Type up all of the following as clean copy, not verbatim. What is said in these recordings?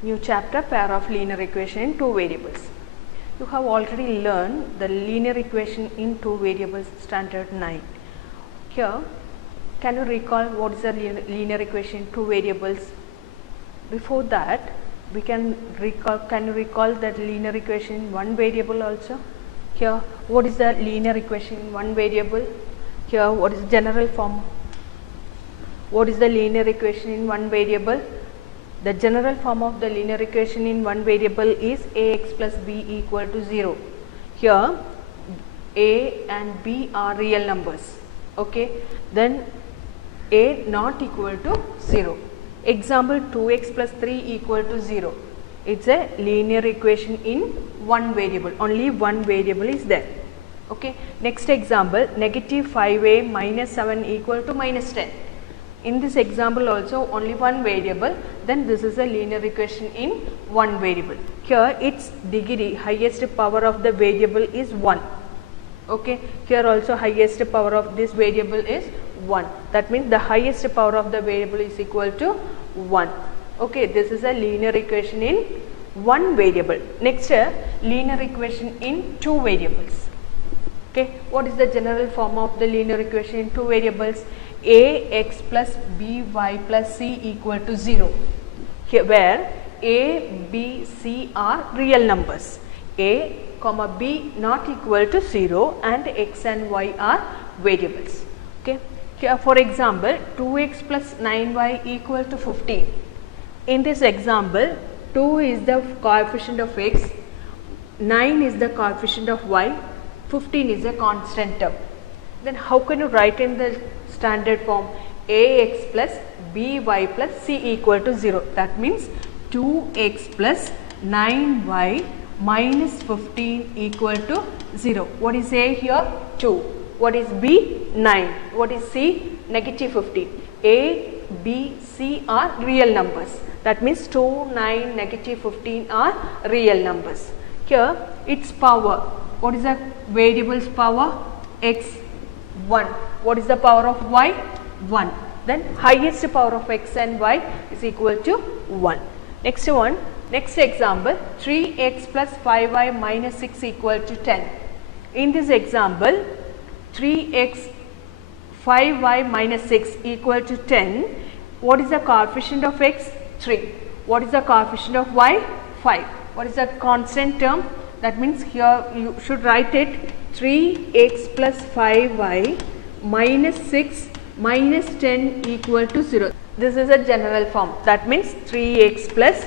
New chapter, pair of linear equation in two variables. You have already learned the linear equation in two variables, standard 9. Here, can you recall what is the linear equation in two variables? Before that, we can you recall that linear equation in one variable also? Here, what is the linear equation in one variable? Here, what is the general form? What is the linear equation in one variable? The general form of the linear equation in one variable is ax plus b equal to 0. Here a and b are real numbers. Okay, then a not equal to 0. Example 2x plus 3 equal to 0. It's a linear equation in one variable. Only one variable is there. Okay. Next example, negative 5a minus 7 equal to minus 10. In this example also only one variable, then this is a linear equation in one variable. Here its degree, highest power of the variable is 1. Okay. Here also highest power of this variable is 1. That means the highest power of the variable is equal to 1. Okay. This is a linear equation in one variable. Next, linear equation in two variables. Okay. What is the general form of the linear equation in two variables? Ax plus by plus c equal to 0. Here, where a, b, c are real numbers. A, comma b not equal to 0 and x and y are variables. Okay. Here, for example, 2x plus 9y equal to 15. In this example, 2 is the coefficient of x, 9 is the coefficient of y, 15 is a constant term. Then how can you write in the standard form? Ax plus by plus c equal to 0. That means 2x plus 9y minus 15 equal to 0. What is a here? 2. What is b? 9. What is c? Negative 15. A, b, c are real numbers. That means 2, 9, negative 15 are real numbers. Here its power. What is the variable's power? X, 1. What is the power of y? 1. Then highest power of x and y is equal to 1. Next one, next example, 3x plus 5y minus 6 equal to 10. In this example, 3x 5y minus 6 equal to 10. What is the coefficient of x? 3. What is the coefficient of y? 5. What is the constant term? That means here you should write it 3x plus 5y minus 6 minus 10 equal to 0. This is a general form. That means 3x plus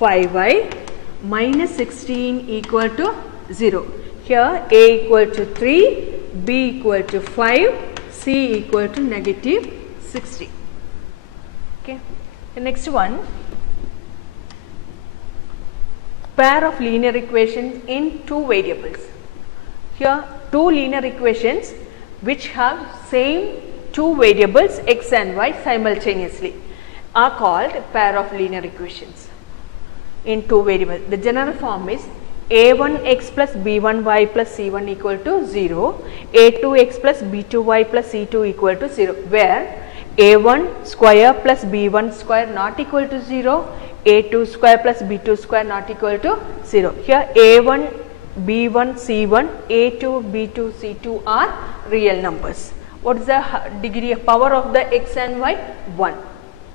5y minus 16 equal to 0. Here a equal to 3, b equal to 5, c equal to negative 60. Okay. The next one, pair of linear equations in two variables. Here two linear equations which have same two variables x and y simultaneously are called pair of linear equations in two variables. The general form is a1x plus b1y plus c1 equal to 0, a2x plus b2y plus c2 equal to 0, where a1 square plus b1 square not equal to 0, a2 square plus b2 square not equal to 0. Here a1, b1, c1, a2, b2, c2 are real numbers. What is the degree of power of the x and y? 1.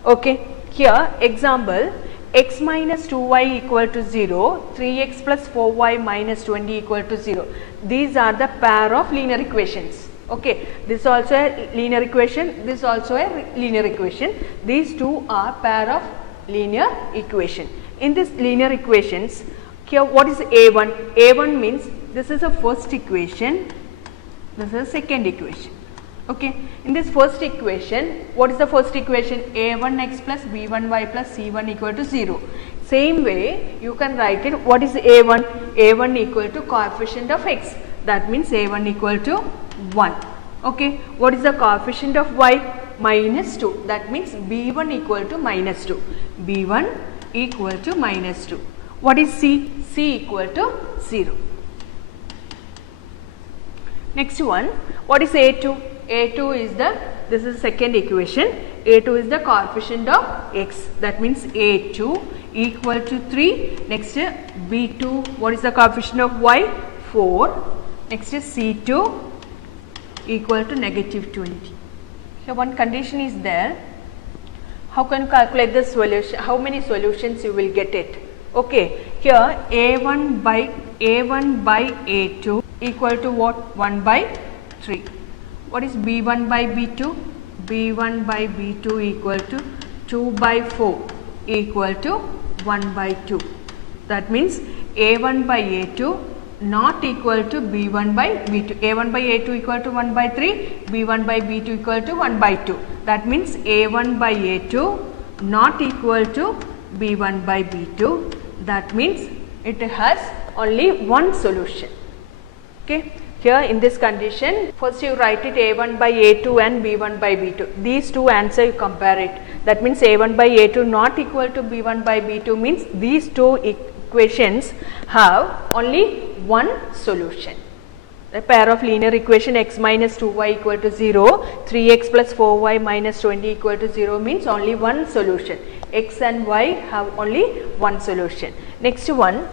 Okay. Here example, x minus 2y equal to 0, 3x plus 4y minus 20 equal to 0. These are the pair of linear equations. Okay. This also a linear equation, this also a linear equation. These two are pair of linear equation. In this linear equations, here what is a1? a1 means this is a first equation, this is a second equation. Okay. In this first equation, what is the first equation? a1x plus b1y plus c1 equal to 0. Same way you can write it. What is a1? a1 equal to coefficient of x. That means a1 equal to 1. Okay. What is the coefficient of y? Minus 2. That means b1 equal to minus 2. b1 equal to minus 2. What is c? c equal to 0. Next one, what is a2? a2 is the, this is second equation, A2 is the coefficient of x. That means A2 equal to 3. Next B2, what is the coefficient of y? 4. Next C2 equal to negative 20. So one condition is there. How can you calculate the solution? How many solutions you will get it? Okay, here A1 by A2 equal to what? 1 by 3. What is B1 by B2? B1 by B2 equal to 2 by 4 equal to 1 by 2. That means A1 by A2 not equal to B1 by B2. A1 by A2 equal to 1 by 3, B1 by B2 equal to 1 by 2. That means A1 by A2 not equal to B1 by B2. That means it has only one solution. Okay. Here in this condition, first you write it A1 by A2 and B1 by B2. These two answer you compare it. That means A1 by A2 not equal to B1 by B2 means these two equations have only one solution. A pair of linear equation x minus 2y equal to 0, 3x plus 4y minus 20 equal to 0 means only one solution. X and y have only one solution. Next one,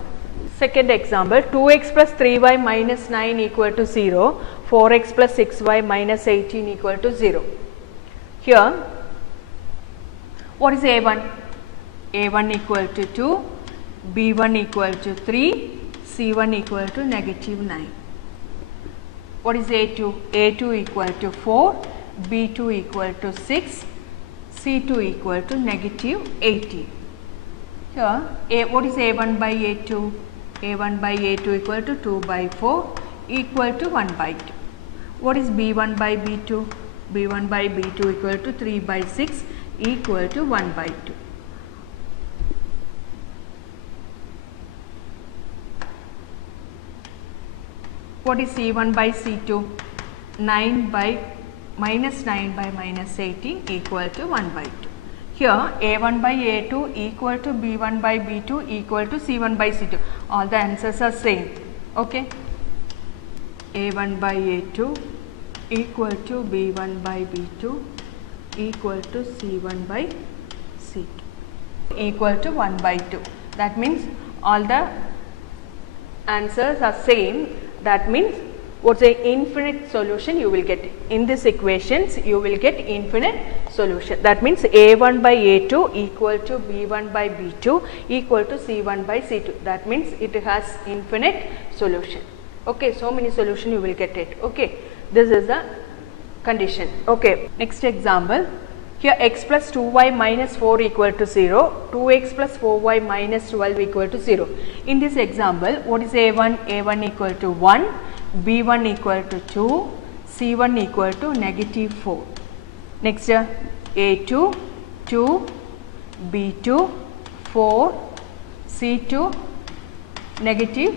second example, 2x plus 3y minus 9 equal to 0, 4x plus 6y minus 18 equal to 0. Here, what is A1? A1 equal to 2, B1 equal to 3, C1 equal to negative 9. What is A2? A2 equal to 4, B2 equal to 6, C2 equal to negative 18. Here, what is A1 by A2? A1 by A2 equal to 2 by 4 equal to 1 by 2. What is B1 by B2? B1 by B2 equal to 3 by 6 equal to 1 by 2. What is C1 by C2? 9 by minus 9 by minus 18 equal to 1 by 2. Here A1 by A2 equal to B1 by B2 equal to C1 by C2. All the answers are same. Okay. A1 by A2 equal to B1 by B2 equal to C1 by C2 equal to 1 by 2. That means all the answers are same. That means what's the infinite solution you will get. In these equations you will get infinite solution. That means A1 by A2 equal to B1 by B2 equal to C1 by C2. That means it has infinite solution. Okay, so many solution you will get it. Okay, this is the condition. Okay, next example. Here x plus 2y minus 4 equal to 0, 2x plus 4y minus 12 equal to 0. In this example, what is A1? A1 equal to 1, B1 equal to 2, C1 equal to negative 4. Next, A2, 2, B2, 4, C2, negative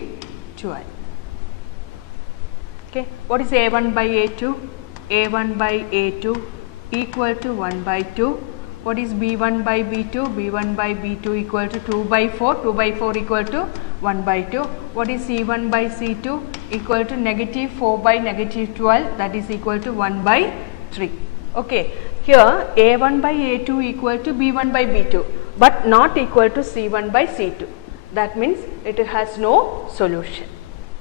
12. Okay, what is A1 by A2? A1 by A2 equal to 1 by 2. What is B1 by B2? B1 by B2 equal to 2 by 4. 2 by 4 equal to 1 by 2. What is C1 by C2? Equal to negative 4 by negative 12, that is equal to 1 by 3. Okay. Here A1 by A2 equal to B1 by B2, but not equal to C1 by C2. That means it has no solution.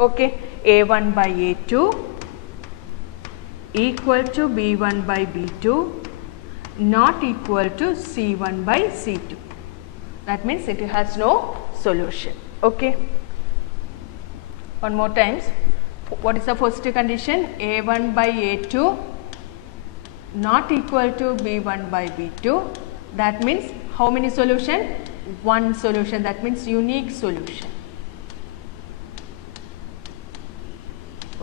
Okay. A1 by A2 equal to B1 by B2 not equal to C1 by C2. That means it has no solution. Okay. One more times. What is the first condition? A1 by A2 not equal to B1 by B2. That means how many solution? One solution. That means unique solution.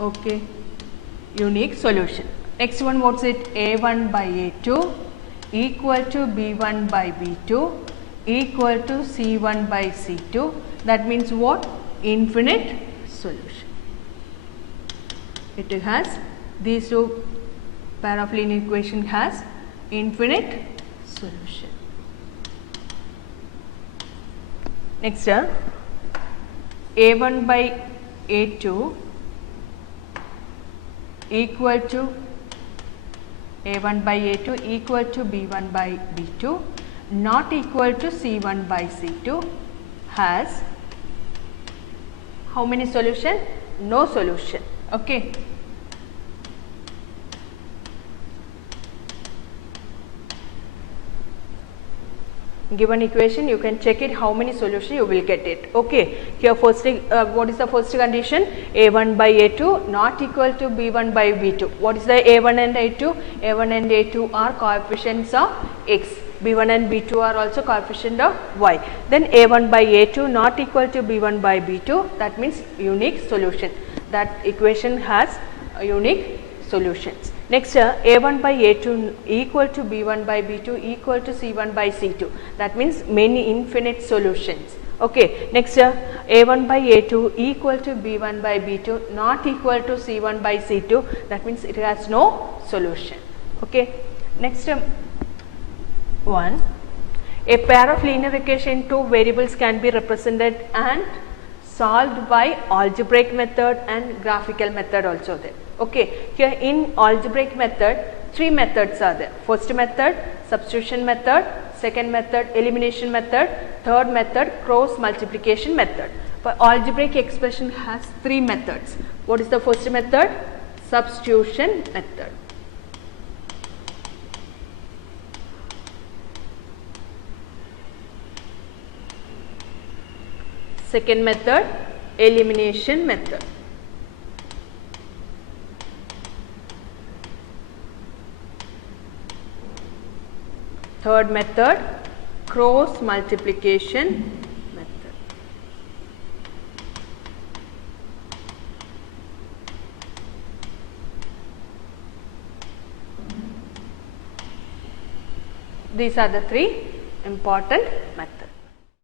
Okay. Unique solution. Next one, what's it? A1 by A2 equal to B1 by B2 equal to C1 by C2. That means what? Infinite solution. It has, these two pair of linear equation has infinite solution. Next, A1 by A2 equal to A1 by A2 equal to B1 by B2 not equal to C1 by C2 has how many solution? No solution. Okay. Given equation, you can check it how many solution you will get it. Okay. Here first, what is the first condition? A1 by A2 not equal to B1 by B2. What is the A1 and A2? A1 and A2 are coefficients of X. B1 and B2 are also coefficient of Y. Then A1 by A2 not equal to B1 by B2, that means unique solution. That equation has unique solutions. Next, A1 by A2 equal to B1 by B2 equal to C1 by C2. That means many infinite solutions. Okay. Next, A1 by A2 equal to B1 by B2 not equal to C1 by C2. That means it has no solution. Okay. Next one, a pair of linear equation in two variables can be represented and solved by algebraic method and graphical method also there. Okay. Here in algebraic method, three methods are there. First method, substitution method. Second method, elimination method. Third method, cross multiplication method. But algebraic expression has three methods. What is the first method? Substitution method. Second method, elimination method. Third method, cross multiplication method. These are the three important methods.